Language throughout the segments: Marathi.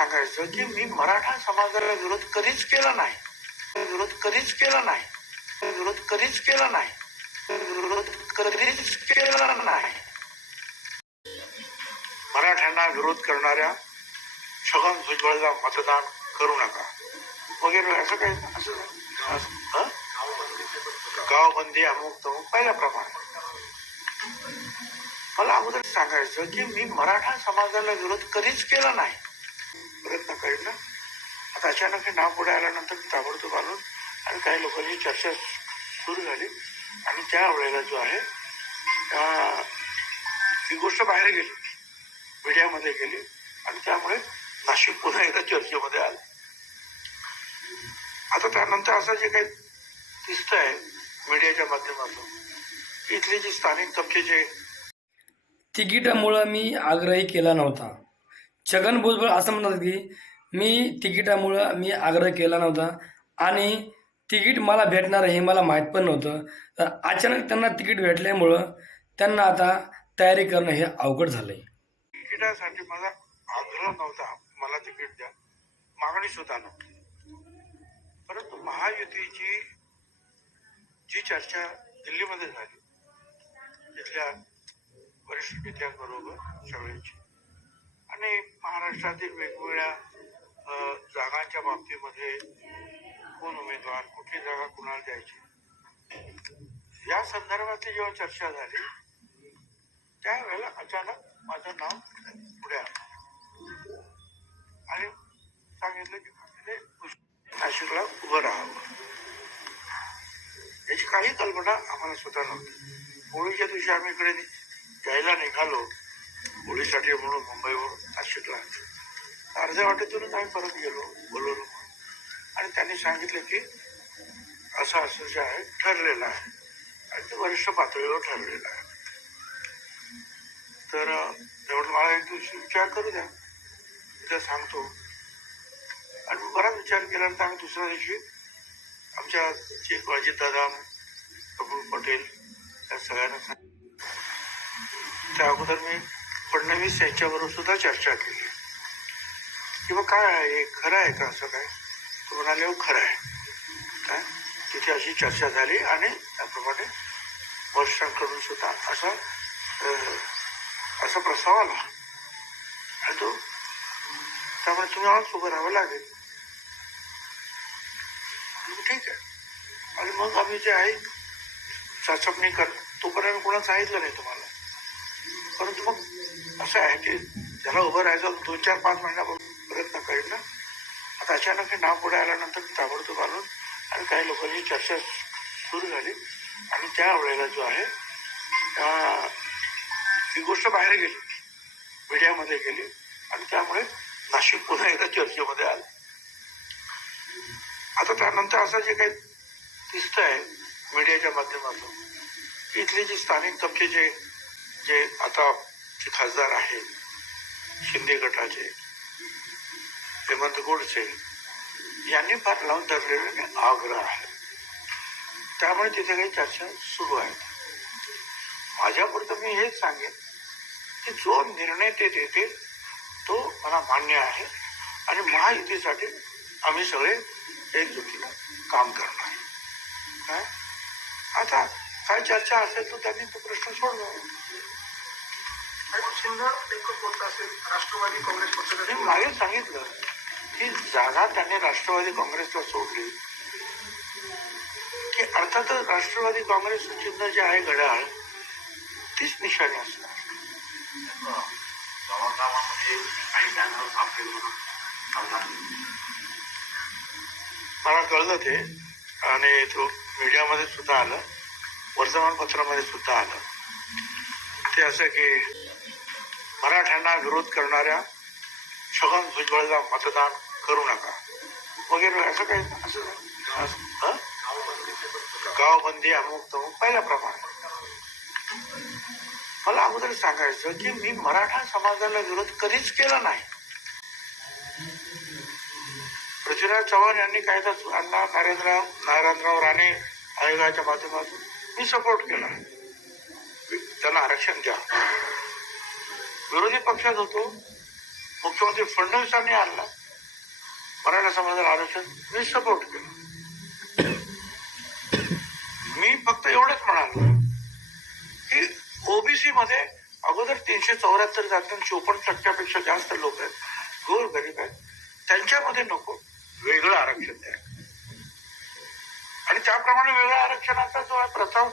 सांगायचं की मी मराठा समाजाला विरोध कधीच केला नाही. विरोध कधीच केला नाही. विरोध कधीच केला नाही. विरोध कधीच केला नाही. मराठ्यांना विरोध करणाऱ्या छगन भुजबळला मतदान करू नका. वगैरे असं काही असं गावबंदी अमुक तमुक पहिल्याप्रमाणे मला अगोदर सांगायचं की मी मराठा समाजाला विरोध कधीच केला नाही. प्रयत्न करेन ना. आता अचानक हे नाव पुढे आल्यानंतर मी ताबडतोब आलो आणि काही लोकांची चर्चा सुरू झाली. आणि त्यावेळेला जो आहे ही गोष्ट बाहेर गेली. मीडियामध्ये गेली. आणि त्यामुळे नाशिक पुन्हा एकदा चर्चेमध्ये आलं. आता त्यानंतर असं जे काही दिसतंय मीडियाच्या माध्यमातून इथली जी स्थानिक तबकेचे तिकिटामुळं मी आग्रही केला नव्हता. छगन भुजबळ असं म्हणतात की मी तिकिटामुळं मी आग्रह केला नव्हता आणि तिकीट मला भेटणार हे मला माहीत पण नव्हतं. तर अचानक त्यांना तिकीट भेटल्यामुळं त्यांना आता तयारी करणं हे अवघड झालं आहे तिकिटासाठी माझा आग्रह नव्हता मला तिकीट द्या. मागणी सुद्धा नव्हती. परंतु महायुतीची जी चर्चा दिल्लीमध्ये झाली तिथल्या वरिष्ठ नेत्यांबरोबर सगळ्यांची. आणि महाराष्ट्रातील वेगवेगळ्या जागांच्या बाबतीमध्ये कोण उमेदवार कुठली जागा कुणाला द्यायची? या संदर्भातली जेव्हा चर्चा झाली त्यावेळेला अचानक माझं नाव पुढे आलं. आणि सांगितलं की नाशिकला उभं राहावं. याची काही कल्पना आम्हाला स्वतः नव्हती. होळीच्या दिवशी आम्ही इकडे जायला निघालो. होळीसाठी म्हणून मुंबईवरून नाशिकला अर्ध्या वाटेतूनच आम्ही परत गेलो बोलवलो. आणि त्यांनी सांगितलं की असं असं जे आहे ठरलेलं आहे. आणि ते वरिष्ठ पातळीवर ठरलेलं आहे. तर जवळ मला एक दिवशी विचार करू द्या. उद्या सांगतो. आणि बराच विचार केल्यानंतर आम्ही दुसऱ्या दिवशी आमच्या जे दादा कपूर पटेल या सगळ्यांना सांग त्या अगोदर मी फडणवीस यांच्याबरोबर सुद्धा चर्चा केली. किंवा काय आहे? हे खरं आहे का असं काय? तो म्हणाले हो खरं आहे. काय? तिथे अशी चर्चा झाली आणि त्याप्रमाणे वरिष्ठांकडून सुद्धा असा असा प्रस्ताव आला. आणि तो त्यामुळे तुम्ही आज उभं राहावं लागेल. ठीक आहे. आणि मग आम्ही जे आहे चाचपणी कर तोपर्यंत कोणाला सांगितलं नाही तुम्हाला. परंतु मग असं आहे की ज्याला उभं राहायचं दोन चार पाच महिन्यापासून प्रयत्न करेन. आता अचानक हे नाव पुढे आल्यानंतर मी ताबडतोब आलो आणि काही लोकांची चर्चा सुरू झाली. आणि त्यावेळेला जो आहे ही गोष्ट बाहेर गेली. मीडियामध्ये गेली. आणि त्यामुळे नाशिक पुन्हा एकदा चर्चेमध्ये आलं. आता त्यानंतर असं जे काही दिसतंय मीडियाच्या माध्यमातून इथले जे स्थानिक तबकेचे जे आता जे खासदार आहेत. शिंदे गटाचे हेमंत गोडसे यांनी फार लावून धरलेले आग्रह आहे त्यामुळे तिथे काही चर्चा सुरू आहेत. माझ्यापुरतं मी हेच सांगेन की जो निर्णय ते देते तो मला मान्य आहे आणि महायुतीसाठी आम्ही सगळे एकजुटीनं काम करणार काय? आता काय चर्चा असेल तर त्यांनी तो प्रश्न सोडला चिन्ह नेमकं कोणतं असेल राष्ट्रवादी काँग्रेस मी मागे सांगितलं की जागा त्यांनी राष्ट्रवादी काँग्रेसला सोडली. की अर्थातच राष्ट्रवादी काँग्रेसचं चिन्ह जे आहे घड्याळ तीच निशाणी असणार. मला कळलं ते आणि तो मीडियामध्ये सुद्धा आलं वर्तमानपत्रामध्ये सुद्धा आलं. ते असं की मराठ्यांना विरोध करणाऱ्या छगन भुजबळला मतदान करू नका. वगैरे असं काही असं गावबंदी अमुक तमुक पहिल्याप्रमाणे मला अगोदर सांगायचं की मी मराठा समाजाला विरोध कधीच केला नाही. पृथ्वीराज चव्हाण यांनी कायदा आणला नरेंद्र नारायणराव राणे आयोगाच्या माध्यमातून मी सपोर्ट केला. त्यांना आरक्षण द्या. विरोधी पक्षात होतो. मुख्यमंत्री फडणवीसांनी आणला. मराठा समाजाला आरक्षण मी सपोर्ट केलं. मी फक्त एवढंच म्हणालो की ओबीसी मध्ये अगोदर तीनशे चौऱ्याहत्तर जातीं चोपन्न टक्क्यापेक्षा जास्त लोक आहेत. गोर गरीब आहेत. त्यांच्यामध्ये नको वेगळं आरक्षण द्या. आणि त्याप्रमाणे वेगळ्या आरक्षणाचा जो प्रस्ताव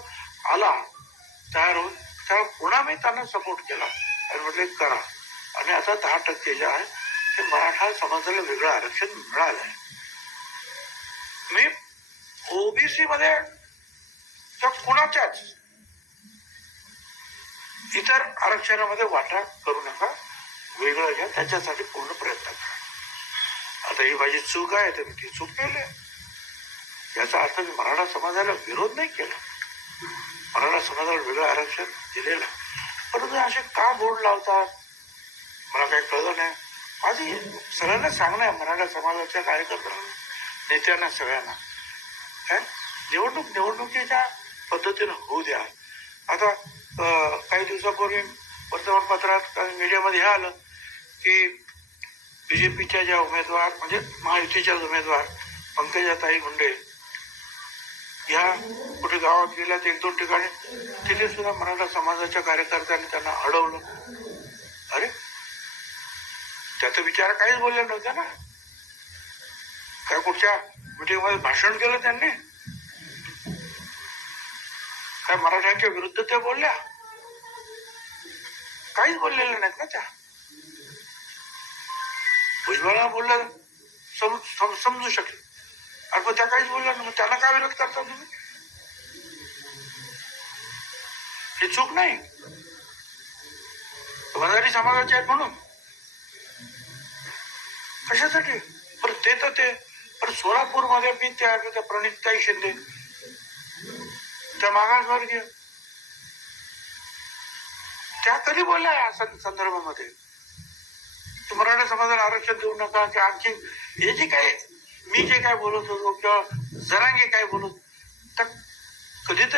आला तयार होऊन त्या पुन्हा मी त्यांना सपोर्ट केला. आणि म्हटले करा आणि आता दहा टक्के जे आहे ते मराठा समाजाला वेगळं आरक्षण मिळालं आहे. मी ओबीसी मध्ये त्या कुणाच्याच इतर आरक्षणामध्ये वाटा करू नका. वेगळं घ्या त्याच्यासाठी पूर्ण प्रयत्न करा. आता ही माझी चूक आहे तर मी ती चूक केली याचा अर्थ मी मराठा समाजाला विरोध नाही केला. मराठा समाजाला वेगळं आरक्षण दिलेलं परंतु असे का बोर्ड लावतात मला काही कळलं नाही. माझी सगळ्यांना सांगणं आहे मराठा समाजाच्या कार्यकर्त्यांना नेत्यांना सगळ्यांना. काय निवडणूक निवडणुकीच्या पद्धतीनं होऊ द्या. आता काही दिवसापूर्वी वर्तमानपत्रात मीडियामध्ये हे आलं की बीजेपीच्या ज्या उमेदवार म्हणजे महायुतीच्या उमेदवार पंकजाताई मुंडे या कुठे गावात गेल्यात एक दोन ठिकाणी तिथे सुद्धा मराठा समाजाच्या कार्यकर्त्यांनी त्यांना अडवलं. अरे त्याचा विचार काहीच बोलले नव्हते ना. काय कुठच्या मीटिंगमध्ये भाषण केलं त्यांनी? काय मराठ्यांच्या विरुद्ध त्या बोलल्या? काहीच बोललेल्या नाहीत ना त्या. भुजबळांना बोलल्या सम- समजू शकेल. आणि मग त्या काहीच बोलला ना मग त्यांना काय विरोध करता तुम्ही? हे चूक नाही. वंजारी समाजाचे आहेत म्हणून. कशासाठी? पण ते तर ते. पण सोलापूरमध्ये मी त्या त्या काही शिंदे. त्या मागासवर्गीय. त्या कधी बोलल्या या संदर्भामध्ये? मराठा समाजाला आरक्षण देऊ नका की आणखी हे जे काही मी जे काय बोलत होतो किंवा जरांगे काय बोलत तर कधीतरी